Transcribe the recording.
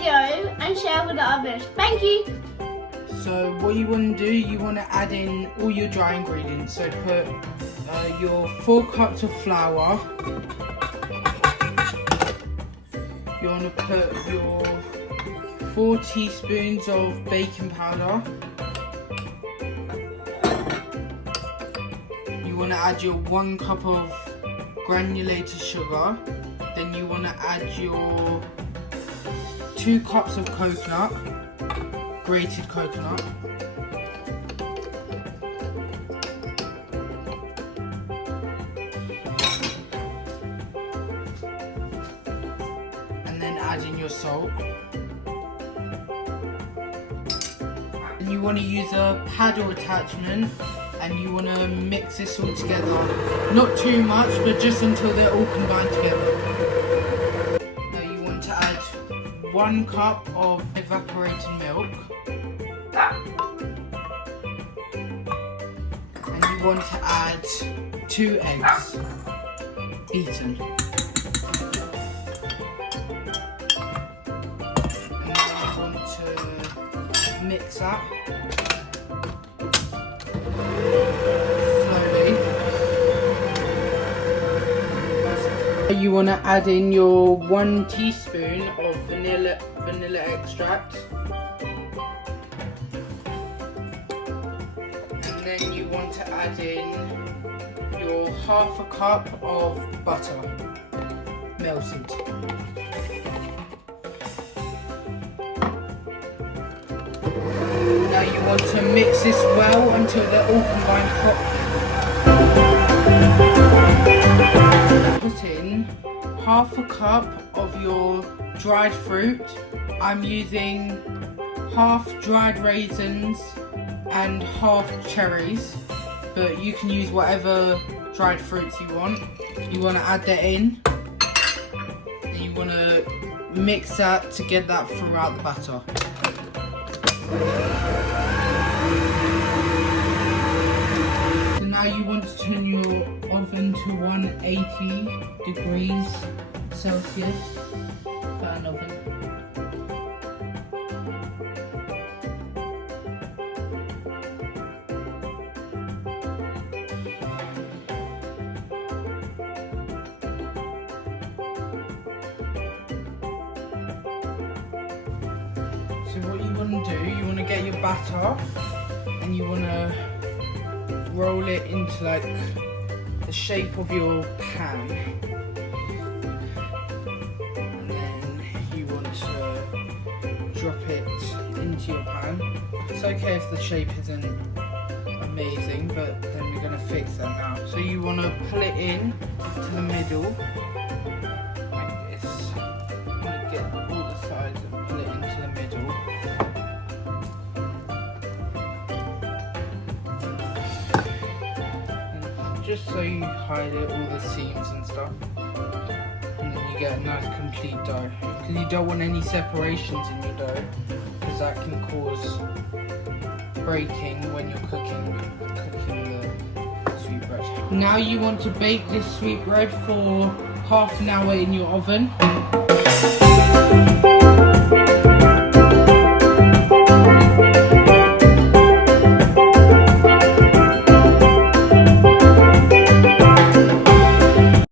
video and share with others. Thank you. So what you want to do, you want to add in all your dry ingredients. So put your 4 cups of flour. You want to put your 4 teaspoons of baking powder. You want to add your 1 cup of granulated sugar. Then you want to add your 2 cups of coconut, grated coconut. And then add in your salt. And you want to use a paddle attachment and you want to mix this all together. Not too much, but just until they're all combined together. Now you want to add 1 cup of evaporated milk. And you want to add 2 eggs, beaten. And then you want to mix that slowly. You want to add in your 1 teaspoon of vanilla extract. And then you want to add in your 1/2 cup of butter, melted. Now you want to mix this well until they're all combined properly. Put in 1/2 cup of your dried fruit. I'm using 1/2 dried raisins and 1/2 cherries, but you can use whatever dried fruits you want. You want to add that in, and you want to mix that to get that throughout the batter. So now you want to turn your oven to 180 degrees Celsius, fan oven. So what you want to do, you want to get your batter and you want to roll it into like the shape of your pan. And then you want to drop it into your pan. It's okay if the shape isn't amazing, but then we're going to fix that now. So you want to pull it in to the middle like this. You want to get all the sides and pull it into the middle. Just so you hide it, all the seams and stuff, and then you get a nice complete dough. Because you don't want any separations in your dough, because that can cause breaking when you're cooking the sweetbread. Now you want to bake this sweetbread for 1/2 an hour in your oven.